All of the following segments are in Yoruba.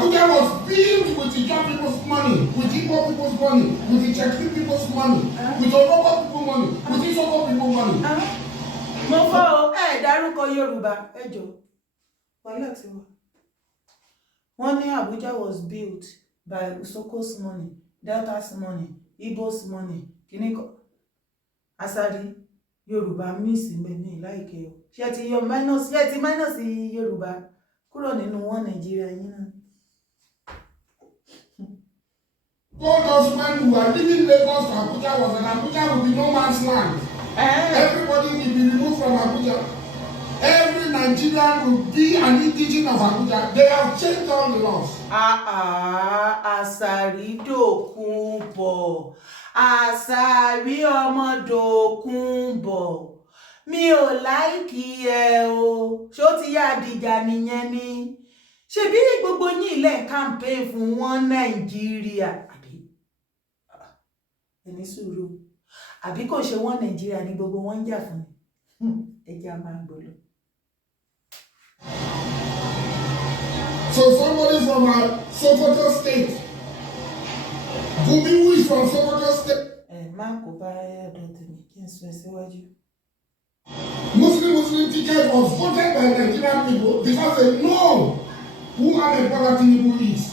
Abuja was built with the young people's money, with the poor people's money, with the Czech people's money, with the local people's money, with the local people's money. Mo fọ́ o, dárúkọ Yorùbá, ẹ jọ̀ọ́. Wọ́n ní Abuja was built by Usoko's money, Delta's money, Igbo's money, Kiniko. Asari, Yoruba miss me like you. Ṣé ti yọ minus Yoruba kúrò nínú wọn Nigeria yín náà. All those men who are living Lagos to Abuja was an Abuja will be no man's land. Everybody will be removed from Abuja. Every Nigerian will be an indigenous of Abuja. They have changed all the laws. Asari Dokubo. Asari ọmọ Dokubo. Mi ò láìkí ẹ o. Ṣó ti yá dìjà nìyẹn ni. Ṣebí gbogbo yín ilẹ̀ campaign fún wọn Nàìjíríà. Ẹni sùúrù. Àbí kò ṣe wọn Nàìjíríà ni gbogbo wọn jà fún. Ẹ jẹ́ a máa gbọ́lọ̀. So somebody from Sokoto State, Gumi, who is from Sokoto State, Muslim ticket was voted by Nigerian people because they know who our Tinubu is.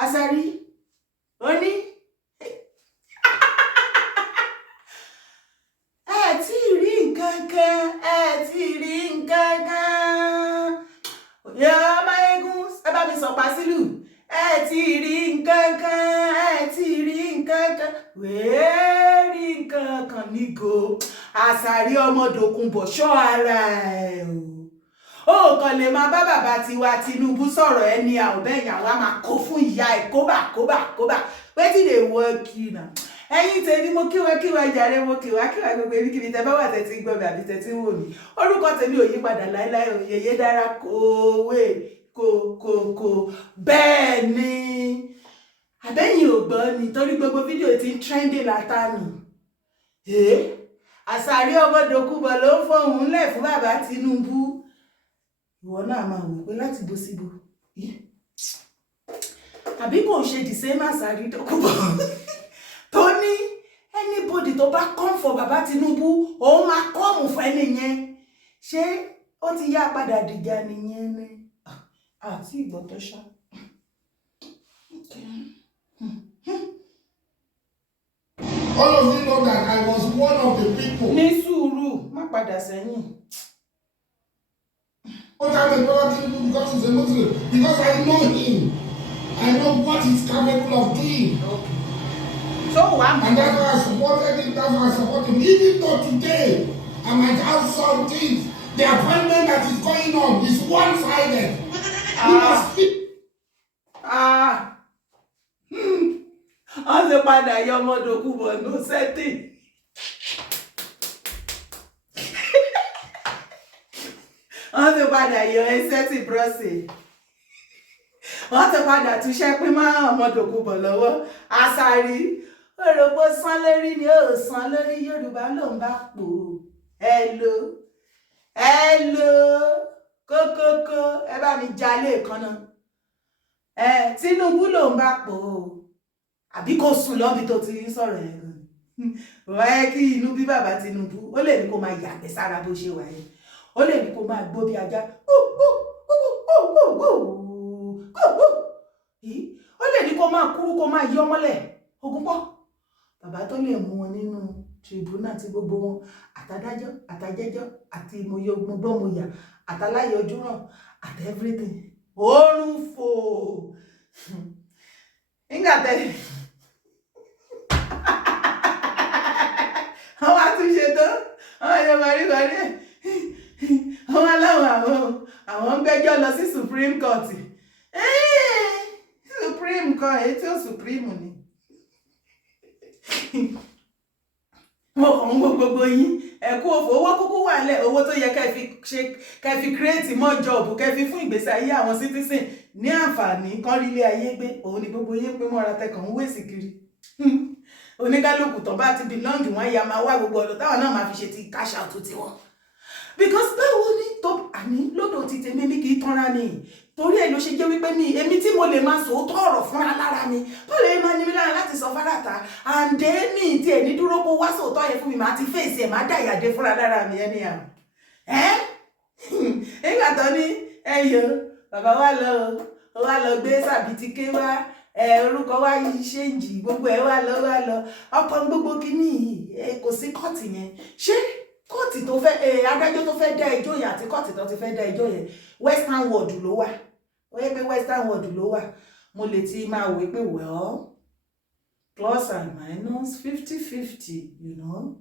Asari, Oni, ti rí nǹkan kan. Ya Mayegun, ẹ bá mi sọ Pasilu. Ti rí nǹkan kan. Rí nǹkan kan nígo. Asari ọmọ Dokubo ṣọ́ ara ẹ̀ o. Ó kàn lè máa bá bàbá tiwa Tinubu sọ̀rọ̀ ẹni àwọ̀bẹ̀yàn wa máa kó fún ìyá ẹ̀ kóbà wetin dey work you now. Ẹ̀yin tèmi mo kíwa jàre mo kíwa gbogbo ibikíbi tẹ́ bá wà tẹ́ tí gbọ́ mi àbí tẹ́ tí wò mí. Orúkọ tèmi ò yí padà láéláé o, Yèyé Dára kòwé kò bẹ́ẹ̀ ni. Àbẹ́yìn ò gbọ́ ni torí gbogbo fídíò tí ń trending látànù. Asari ọmọ Dokubo ló ń fọhùn lẹ̀ fún bàbá Tinubu. Ìwọ náà máa wò pé láti bó síbò. Àbí kò ṣe the same Asari Dokubo tó ní anybody tó bá come for bàbá Tinubu òun máa come fún ẹni yẹn. Ṣé ó ti yá padà dìjà nìyẹn ni? Àti ìgbọ́ tó ṣá. All of you know that I was one of the people. Ní sùúrù, má padà sẹ́yìn. What I'm a brother Tinubu because he's a Muslim. Because I know him. I know what he's capable of doing. Okay. So and that's why I supported him. That's why I support him. Even though today I might have some things, the appointment that is going on is one-sided. On the padà yọ ọmọ Dokubo no setting. On the padà yọ setting process. Wọ́n ti padà túnṣẹ́ pín mọ́ ọmọ Dokubo lọ́wọ́. Asari òròpó sán lórí ni ó sán lórí Yorùbá ló ń bá pò. Hello kókókó ẹ bá mi jalè kan náà. Tinubu ló ń bá pò. Àbí kò sùn lọ́bi tó ti sọ̀rọ̀ ẹ̀ gan. Wọ́n kí inú bí bàbá Tinubu ó lè ní kó máa yàgbẹ́ sára bó ṣe wà yẹn. Ó lè ní kó máa gbó bí ajá. Ó lè ní kó máa kúrú kó máa yọ mọ́lẹ̀ ogun pọ̀. Bàbá tó lè mú wọn nínú tribunal tí gbogbo wọn àtàdájọ́ àtàjẹ́jọ́ àti ìmọ̀yọ̀gbọ̀nmọ̀yà àtàláyé ojúràn àti everything. Oorun fò. Nígbà tẹ́lẹ̀ àwọn àtúnṣe tán àwọn èèyàn marí àwọn aláwọ̀ àwọn ń gbẹ́jọ́ lọ sí Supreme Court. Supreme Court èyí tí ó Supreme ni mo kàn ń wo gbogbo yín ẹ kú òfò owó kúkú wà lẹ̀ owó tó yẹ kẹ́ fi create more job kẹ́ fi fún ìgbésí ayé àwọn citizen ní àǹfààní kan rí ilé ayé gbé òun ni gbogbo yín pé mọ́ra tẹkàn ń wèsì kiri oníkálukú tán bá ti belong wọn ya máa wá gbogbo ọ̀dọ̀ táwọn náà máa fi ṣe ti cash out tiwọn because báwo ni tó àní lọ́dọ̀ ti tèmi mi kì í tanra ni torí ẹ̀ ló ṣe jẹ́ wípé ní èmi tí mo lè máa sòótọ́ ọ̀rọ̀ fúnra lára mi tó lè máa ní mi lára láti sọ fárata àǹdẹ́ mi tí ẹ̀ ní dúró kó wá sòótọ́ yẹn fún mi máa ti fèsì ẹ̀ máa dá ìyàdé fúnra lára mi ẹni à nígbà tó ní ẹyọ bàbá wa lọ gbé sàbìtìké wá orúkọ wa yìí ṣéǹjì gbogbo ẹ wá lọ ọ̀pọ̀ gbogbo kínní kò sí kọ́ọ̀tì yẹn ṣé kọ́ọ̀tì tó fẹ́ adájọ́ tó fẹ́ dá ẹjọ́ yẹn àti kọ́ọ̀tì tó ti fẹ́ dá ẹjọ́ yẹn western world ló wà ó yẹ pé western world ló wà mo lè ti máa wé pé well plus and minus 50-50 you know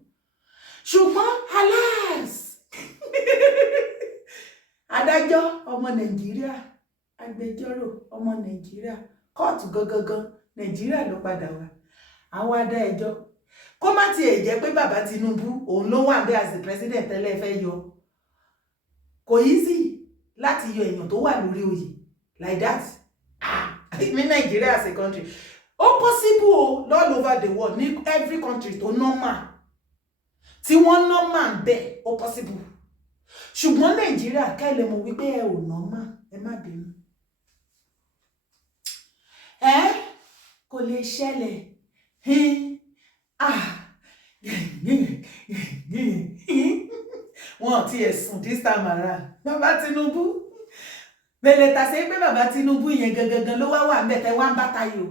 ṣùgbọ́n alas adájọ́ ọmọ nàìjíríà agbẹjọ́rò ọmọ nàìjíríà kóòtù gangan nàìjíríà ló padà wá àwọn adá ẹjọ́ kó má tiẹ̀ jẹ́ pé bàbá Tinubu òun ló wà bẹ́ẹ̀ as the president tẹ́lẹ̀ fẹ́ yọ kò easy láti yọ èèyàn tó wà lórí oyè like that ní nàìjíríà as a country ó possible o all over the world ní every country tó normal tí wọ́n normal bẹ́ẹ̀ ó possible ṣùgbọ́n nàìjíríà kẹ́lẹ̀ mọ̀ wípé ẹ ò normal ẹ má bínú kò lè ṣẹlẹ̀ wọn ti ẹ̀sùn this time around bàbá Tinubu bẹ̀lẹ̀ tàṣẹ pé bàbá Tinubu yẹn gangan ló wà mẹ́tẹ̀ wá ń bá tayé o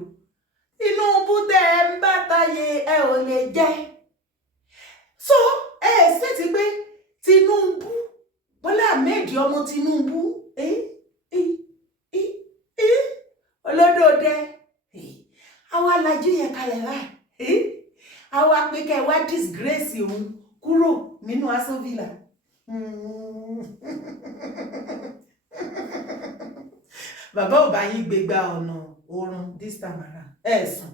Tinubu tẹ́ ẹ ń bá tayé ẹ ò lè jẹ́ so ṣètì pé Tinubu Bọ́lá Ahmed ọmọ Tinubu olódòdẹ àwọn alájú yẹn kalẹ̀ láì àwọn apẹkẹ wá disgrace òun kúrò nínú Aso Villa bàbá ò bá yín gbégbá ọ̀nà oorun this time around ẹ̀sùn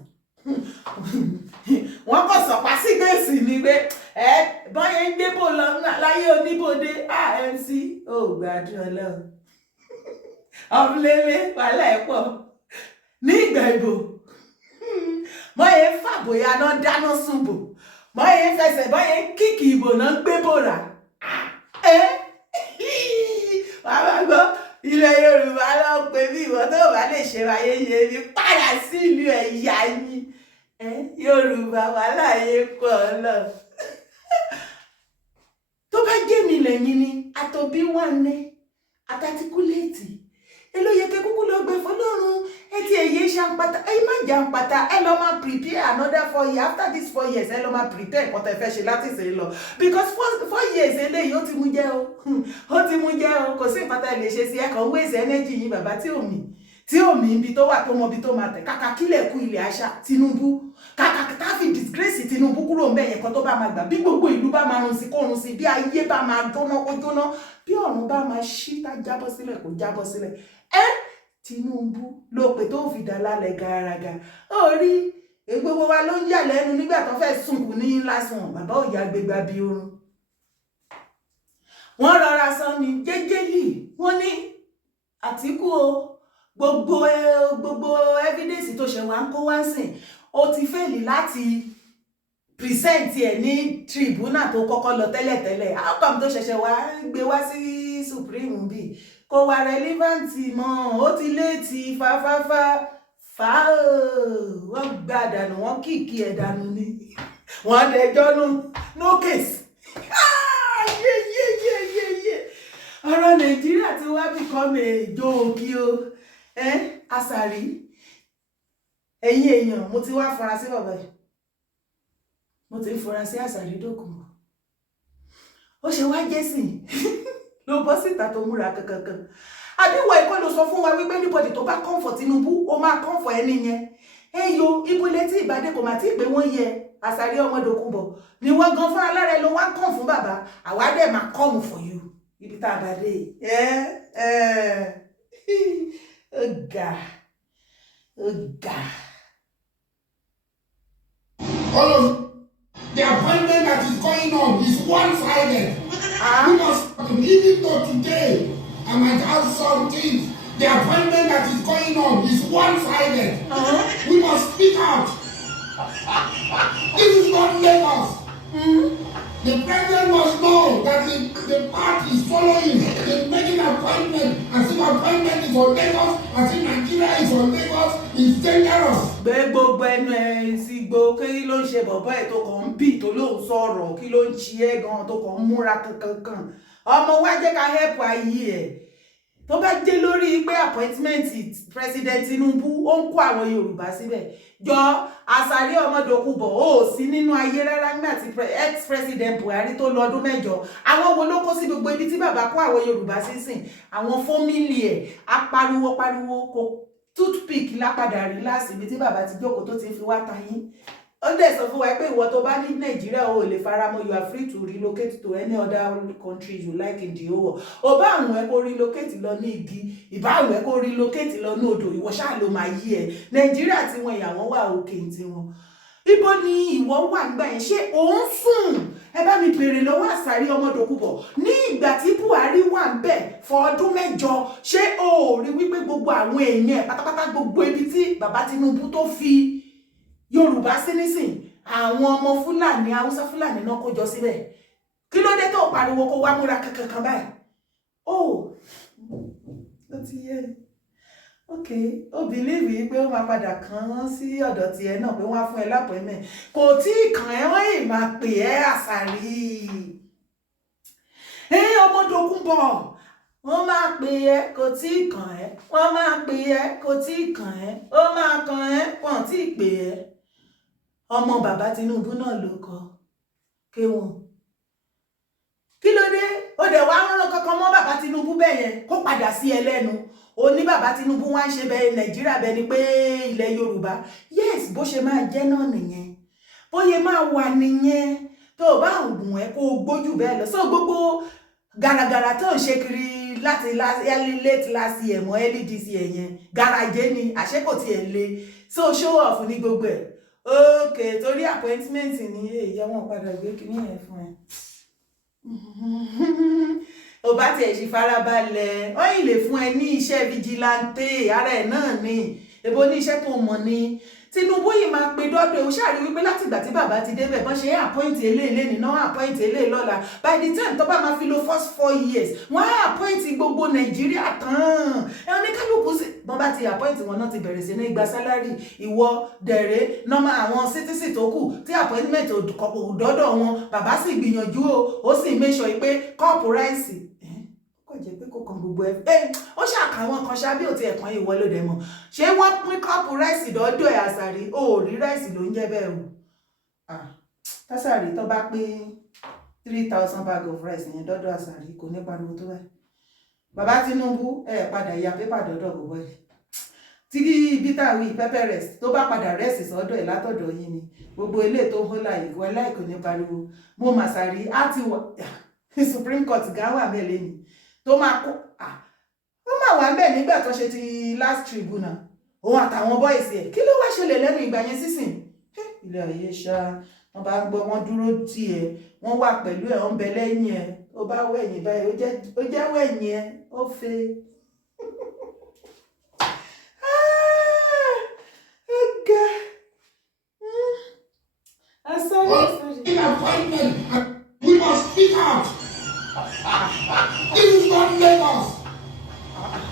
wọ́n kọ̀ sọ̀pá sí gbèsè ni pé bọ́yẹ̀ ń gbé bò lọ láyé oníbòde ANC ò gbádùn ọlọ́run ọ̀bùlélé wàhálà ẹ̀ pọ̀ ní ìgbà ìbò bọ́yẹ̀ fàbòyà náà dáná sunbò bọ́yẹ̀ fẹsẹ̀ bọ́yẹ̀ kíkì ìbò náà gbé bòrà wàá gbọ́ ilẹ̀ Yorùbá ló ń pè bí ìwọ tó bá lè ṣe wáyé yé mi padà sí ìlú ẹ̀yà yín Yorùbá wàhálà yé pọ̀ lọ. tó bá jẹ́ mi lẹ́yìn ni àtọ̀bí wà ní àtàtíkúlẹ̀tì elóye kẹ́ kúkú lọ gbé fọlọ́run ẹ ti èyí ṣàǹpàtà ẹ má jàǹpàtà ẹ lọ máa prepare another 4 years after this 4 years ẹ lọ máa prepare nǹkan tẹ́ fẹ́ ṣe láti ṣe lọ because 4 years eléyìí ó ti mú jẹ́ o ó ti mú jẹ́ o kò sí nǹkan tẹ́ lè ṣe sí ẹ kàn waste energy yín bàbá tí ò mí ibi tó wà tó mọ ibi tó máa tẹ̀ kàkà kílẹ̀ kú ilẹ̀ àṣà Tinubu kàkà tá fi disgrace Tinubu kúrò ńbẹ̀ yẹn kan tó bá máa gbà bí gbogbo ìlú bá máa run sí kó run sí bí ayé bá máa jóná kó jóná bí ọ̀run bá máa ṣí tá jábọ́ sílẹ̀ kó jábọ́ sílẹ̀ Tinubu ló pè tó fi dà lálẹ́ gàràgà ó rí gbogbo wa ló ń yà lẹ́nu nígbà tó fẹ́ sunkù ní lásán bàbá òyà gbégbá bí oorun wọ́n rọra sọ ní jẹ́jẹ́lì wọ́n ní Àtíkù o gbogbo evidence tó ṣe wá ń kó wá sìn ó ti fẹ́ẹ̀lì láti present ẹ̀ ní tribunal tó kọ́kọ́ lọ tẹ́lẹ̀tẹ́lẹ̀ outcome tó ṣẹ̀ṣẹ̀ wá gbé wá sí Supreme bí kò wà relevant mọ́ ó ti léètì fà wọ́n gbà dànù wọ́n kìkì ẹ̀ dànù ni wọ́n dẹjọ́ no case ọ̀rọ̀ Nàìjíríà ti wá become èjò òkì o Asari ẹ̀yin èèyàn mo ti wá fura sí bàbá yìí mo ti fura sí Asari Dokubo ó ṣe wá jẹ́sìn ló bọ́ síta tó múra kankan àbíwọ̀ ẹ̀kọ́ ló sọ fún wa wípé níbọ̀dì tó bá comfort Tinubu ó máa comfort ẹni yẹn ẹ̀yọ ibo ilé tí ìbàdí kò máa tí ì pé wọ́n yẹ Asari ọmọ Dokubo ni wọ́n gan fúnra lára ẹ ló wá kàn fún bàbá àwa dẹ̀ máa come for you ibi tá a bá dé ọ̀gá. All of The appointment that is going on is one-sided. We must, even though today I might have some things, the appointment that is going on is one-sided. We must speak out. This is not Lagos. The president must know that the party is following, the making appointment, as if appointment is for Lagos, as if Nigeria is for Lagos, is dangerous. Gbé gbogbo ẹnu ẹ sí gbó kí ló ń ṣe bọ̀bọ́ ẹ̀ tó kàn ń bì tó ló ń sọ̀rọ̀ kí ló ń ṣe é gan tó kàn ń múra kankan. Ọmọ wa jẹ́ ká help ayé ẹ̀. Tó bá dé lórí pé appointment president Tinubu ó ń kó àwọn Yorùbá síbẹ̀. Jọ Asari ọmọ Dokubo ó sí nínú ayé rárá nígbà tí ex president Buhari tó lọ ọdún 8. Àwọn wo ló kó sí gbogbo ibi tí bàbá kó àwọn Yorùbá sísìn? Àwọn fámílì ẹ̀ apariwo kò toothpick lápadà rí láti ibi tí bàbá ti jókòó tó ti fi wá tayín. Ó dẹ̀ sọ fún wa pé ìwọ tó bá ní Nàìjíríà o lè faramọ́, you are free to relocate to any other country you like in the whole world. Ó bá àwọn ẹ kó relocate lọ ní igi, ìbá àwọn ẹ kó relocate lọ ní odò, ìwọ ṣáà ló máa yí ẹ. Nàìjíríà tí wọn ìyàwó wà òkè tí wọn. Ibo ni ìwọ wà nígbà yẹn? Ṣé ò ń sùn? Ẹ bá mi bèrè lọ́wọ́ Asari ọmọ Dokubo. Ní ìgbà tí Buhari wà ń bẹ̀ fún ọdún 8, ṣé o rí wípé gbogbo àwọn èèyàn pátápátá gbogbo ibi tí bàbá Tinubu tó fi Yorùbá sí nísìn, àwọn ọmọ Fúlàní, Haúsá Fúlàní náà kó jọ síbẹ̀. Kí ló dé tó pariwo kó wá múra kankan báyìí? Ó ti yé. Okay, ó believe pé ó máa padà kàn sí ọ̀dọ̀ tiẹ̀ náà pé wọ́n á fún ẹ lápọ̀ẹ́mẹ̀. Kò tí ì kàn ẹ́, wọ́n yìí máa pè ẹ́ Asari. Ọmọ Dokubo, wọ́n máa pè ẹ́, kò tí ì kàn ẹ́. Wọ́n máa pè ẹ́, kò tí ì kàn ẹ́. Ó máa kàn ẹ́, wọ́n tí ì pè ẹ́. Ọmọ bàbá Tinubu náà ló kọ kéwọn. Kí ló dé? Ó dẹ̀ wá rán kankan mọ́ bàbá Tinubu bẹ́ẹ̀ yẹn kó padà sí ẹlẹ́nu. Ó ní bàbá Tinubu wá ń ṣe bẹ́ẹ̀ Nàìjíríà bẹ́ẹ̀ ni pé ilẹ̀ Yorùbá. Yes, bó ṣe máa jẹ́ náà nìyẹn. Bóyá máa wà nìyẹn. Tó bá ògùn ẹ kó gbójú bẹ́ẹ̀ lọ. So gbogbo gàràgàrà tó ń ṣe kiri láti late last year mọ́ early this year yẹn. Gàràjé ni àṣẹ kò tiẹ̀ le. So show off ní gbogbo ẹ̀. Okay, torí appointment ni ìyá wọn padà gbé kíní yẹn fún ẹ. Ó bá tiẹ̀ ṣe farabalẹ̀, wọ́n yìí lè fún ẹ ní iṣẹ́ vigilante, ara ẹ̀ náà ni. Èbó ní iṣẹ́ tó mọ̀ ni. Tinubu yìí máa pe dọ́dọ̀ ó ṣàrí wípé láti ìgbà tí bàbá ti débẹ̀ bọ́n ṣe appoint eléèlé ní náà appoint eléè lọ́la. By the time tó bá máa fi lo first 4 years, wọ́n á appoint gbogbo Nàìjíríà tán. Oníkálùkù sí wọ́n bá ti appoint wọn náà ti bẹ̀rẹ̀ sí ní gba salary. Ìwọ dẹ̀rẹ̀ nọ́mà àwọn citizen tó kù tí appointment ò dọ́dọ̀ wọn. Bàbá sì gbìyànjú ó sì make sure pé kọ́ọ̀pù ráìsì jẹ́ pé kò kan gbogbo ẹ ó ṣàkàwọn kan ṣábí òtí ẹ̀kan ìwọ ló dẹ̀ mọ̀. Ṣé wọ́n pín kọ́ọ̀pù ráìsì dọ́dọ̀ ẹ̀ Asari? Ó rí ráìsì ló ń jẹ́ bẹ́ẹ̀ o. Asari tó bá pín 3,000 bag of rice yẹn dọ́dọ̀ Asari kò ní pariwo tó báyìí. Bàbá Tinubu padà ya pépà dọ́dọ̀ gbogbo ẹ̀. Tí bitter wí pepper rest tó bá padà rest sọ́dọ̀ ẹ̀ látọ̀dọ̀ yín ni gbogbo ilé tó ń hó láì ìwọ láì kò ní pariwo. Mo Asari á ti wà Supreme Court gan wà mẹ́lẹ́ ni. Tó máa kó ó máa wà ńbẹ̀ nígbà tó ṣe ti last tribunal òun àtàwọn boys ẹ̀. Kí ló wá ṣẹlẹ̀ lẹ́nu ìgbà yẹn sísìn? Ilé ayé ṣá, wọ́n bá gbọ́ wọ́n dúró tì ẹ́, wọ́n wà pẹ̀lú ẹ̀, wọ́n bẹ lẹ́yìn ẹ̀. Ó bá wẹ̀yìn báyìí ó jẹ́ wẹ̀yìn ẹ̀ ó fẹ́. Asari. We must speak out. This is not Lagos.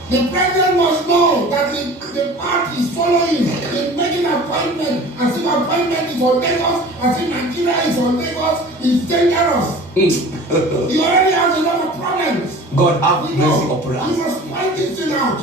The president must know that the party is following, the making appointment, as if appointment is for Lagos, as if Nigeria is for Lagos, is dangerous. He already has a lot of problems. God have mercy upon us. We must find this thing out.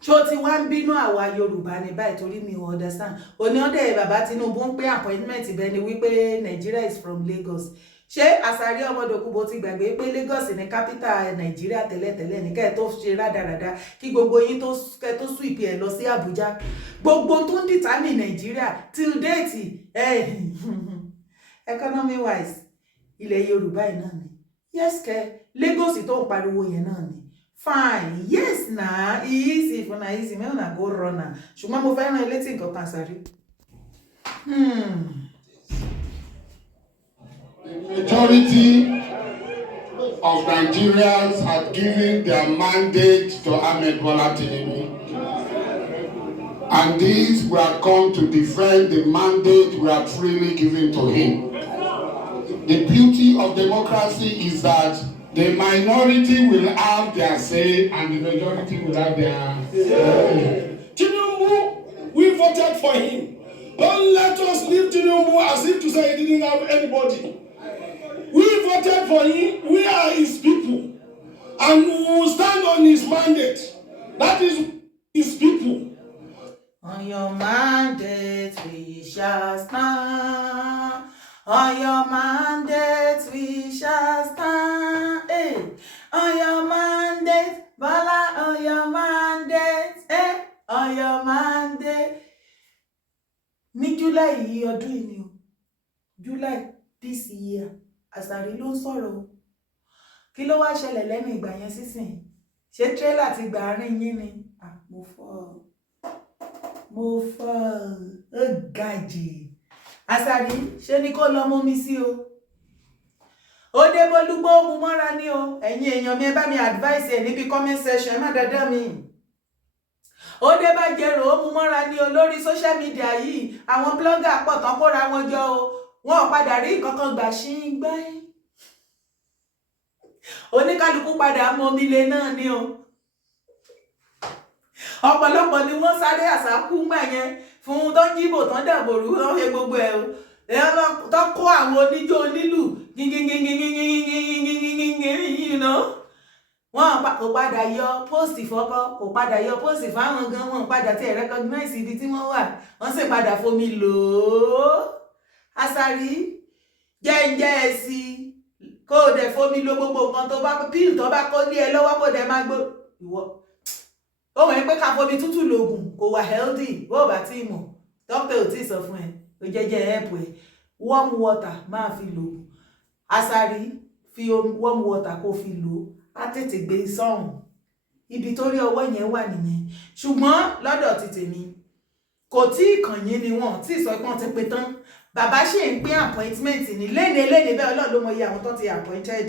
Ṣó ti wá ń bínú àwa Yorùbá ní báyìí torí mi ò understand. Òní ọdẹ bàbá Tinubu ń pé appointment ibẹ̀ ni wípé Nigeria is from Lagos. Ṣé Asari ọmọ Dokubo ti gbàgbé pé Lagos ní capital Nigeria tẹ́lẹ̀tẹ́lẹ̀ ní kẹ́ tó ṣe rádaràda kí gbogbo yín tó sweep ẹ̀ lọ sí Abuja. Gbogbo tó ń determine Nigeria till date economy wise ilẹ̀ Yorùbá yìí náà ni. Yes kẹ́ Lagos tó ń pariwo yẹn náà ni. Fine, yes na, easy for na easy, me una go run na. Ṣùgbọ́n mo fẹ́ rán ilé tí nǹkan kan Asari. majority of Nigerians had given their mandate to Ahmed Bola Tinubu. And these were come to defend the mandate we have freely given to him. The beauty of democracy is that the minority will have their say and the majority will have their say. Tinubu, we voted for him. Don't let us leave Tinubu as if to say he didn't have anybody. We voted for him. We are his people. And we will stand on his mandate. That is his people. On your mandate we shall stand. On your mandate we shall stand. Hey. On your mandate, Bola, on your mandate. Hey. On your mandate. Ní July yìí ọdún yìí ni o. July this year. Asari ló ń sọ̀rọ̀ o. Kí ló wá ṣẹlẹ̀ lẹ́nu ìgbà yẹn sísìn? Ṣé tírélà ti gbà àárín yín ni? Mo fọ́ ó gàjì. Asari ṣé ní kó lọ mú mi sí o. Ó dé bólúgbó mú mọ́ra ní o. Ẹ̀yin èèyàn mi ẹ bá mi advice ẹ̀ níbi comment section ẹ má dandan mi. Ó dé bá jẹrò ó mú mọ́ra ní o lórí social media yìí. Àwọn blogger pọ̀ tán kóra wọn jọ o. Wọn ò padà rí nǹkankan gbà ṣí ń gbẹ́. Oníkálukú padà mọ mílé náà ní o. Ọ̀pọ̀lọpọ̀ ni wọ́n sáré àsákú ńgbà yẹn fún tó ń jíbò tán dàbòrú wọ́n ṣe gbogbo ẹ̀ o. Tó kó àwọn oníjó onílù wọ́n kò padà yọ póòsì fọ́kọ́, kò padà yọ póòsì fáwọn gan, wọ́n padà tí ẹ̀ recognize ibi tí wọ́n wà, wọ́n sì padà fomi lò ó. Asari jẹ́ǹjẹ́ ẹ̀ sí kó o dẹ̀ fomi lo gbogbo nǹkan tó bá píl tó bá kó ní ẹ lọ́wọ́ kó dẹ̀ máa gbó ìwọ. Ó wẹ̀ pé ká fomi tútù lògùn kò wà healthy bó bá tí mọ̀ dókítà ò tí sọ fún ẹ ó jẹ́jẹ́ help ẹ warm water máa fi lò. Asari fi warm water kó fi lò á tètè gbé sọ́hùn ibi tó rí ọwọ́ yẹn wà nìyẹn. Ṣùgbọ́n lọ́dọ̀ ti tèmi kò tí ìkàn yín ni wọ́n tí sọ pé wọ́n ti pé tán. Bàbá ṣe ń pín appointment ní léde bẹ́ẹ̀ Ọlọ́run ló mọ iye àwọn tó ti appointed.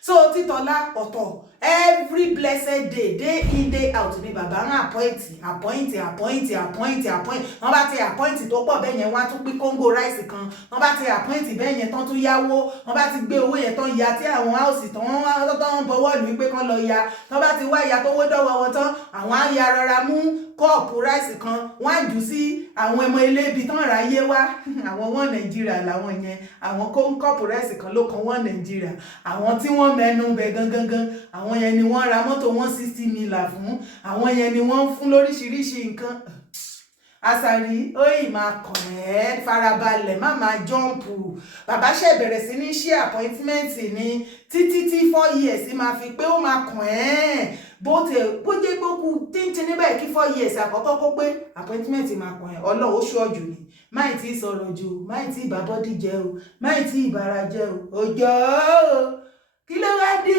So Títọ́lá ọ̀tọ̀ every blessed day day in day out ni bàbá ń appoint. Wọ́n bá ti appoint tó pọ̀ bẹ́ẹ̀ yẹn wọ́n á tún pín kóńgò ráìsì kan. Wọ́n bá ti appoint bẹ́ẹ̀ yẹn tán tún yáwó. Wọ́n bá ti gbé owó yẹn tán ya tí àwọn house tán ń bọwọ́ lù pé kán lọ ya. Wọ́n bá ti wá ya tówó dọ́wọ́ wọn tán àwọn á ya rọra mú kọ́ọ̀pù ráìsì kan wọ́n á jù sí àwọn ọmọ elébi tán ráyé wá. Àwọn wọn Nàìjíríà làwọn yẹn. Àwọn kọ́ọ̀pù ráìsì kan ló kan wọn Nàìjíríà. Àwọn tí wọ́n mẹ́nu bẹ̀ gangan àwọn yẹn ni wọ́n ra mọ́tò 160 mílà fún. Àwọn yẹn ni wọ́n ń fún lóríṣiríṣi nǹkan. Asari ó yìí máa kàn ẹ́ farabalẹ̀ má máa jọ́ǹpù. Bàbá ṣe bẹ̀rẹ̀ sí ní ṣe appointment ní títí 4 years máa fi pé ó máa kàn ẹ́. Bó jẹ́ gbókù tíntín níbẹ̀ kí 4 years àkọ́kọ́ kó pé appointment máa kàn ẹ́. Ọlọ́run ó ṣọ́ọ̀jù ni máì tí sọ̀rọ̀ jù máì tí ìbá bọ́dí jẹ́ o máì tí ìbára jẹ́ o òjò kí ló wá dé.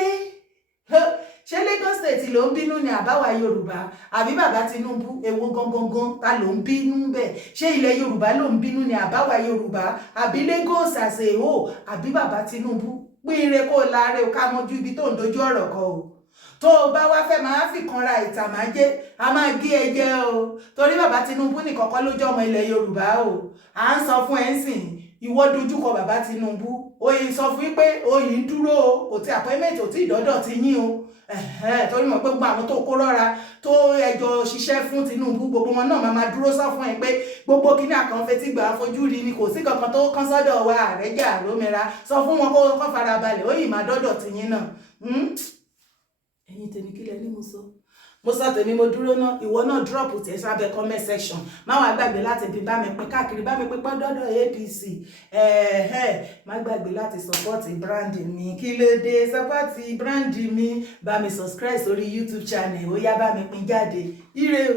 Ṣé Lagos State ló ń bínú ni àbáwá Yorùbá àbí bàbá Tinubu èwo gangan ta ló ń bínú bẹ́ẹ̀? Ṣé ilẹ̀ Yorùbá ló ń bínú ni àbáwá Yorùbá àbí Lagos àṣehò àbí bàbá Tinubu? Pínre kó láre o ká mọ́jú ibi tó ń dojú ọ̀rọ̀ kọ o. Tó o bá wá fẹ́ máa fi kanra ìtàmájé a máa gé ẹ jẹ o torí bàbá Tinubu nìkan kọ́ ló jẹ́ ọmọ ilẹ̀ Yorùbá o. À ń sọ fún ẹ ń sìn ìwọ dojúkọ bàbá Tinubu oyin sọ fún pé oyin dúró o kò tí appointment ò tí ìdọ́dọ̀ ti yín o. Torí mọ̀ pé gbogbo àwọn tó kó rọ́ra tó ẹjọ́ ṣiṣẹ́ fún Tinubu gbogbo wọn náà máa dúró sọ fún ẹ pé gbogbo kíní àkànfẹ́ tí gbà fojú rí ni kò sí kankan tó kán sọ́dọ̀ wa àrẹ́jà rómìnira sọ fún wọn kó fara balẹ̀ oyin máa dọ́dọ̀ ti yín náà. Ẹ̀yin tèmi kílẹ̀ ní mo sọ tèmi mo dúró náà ìwọ náà drop tẹ̀ sábẹ́ comment section má wàá gbàgbé láti bí bá mi pín káàkiri bá mi pín pọ́ndọ́dọ̀ APC má gbàgbé láti support brand mi kí ló dé support brand mi bá mi subscribe sórí YouTube channel ó yá bá mi pín jáde ire o.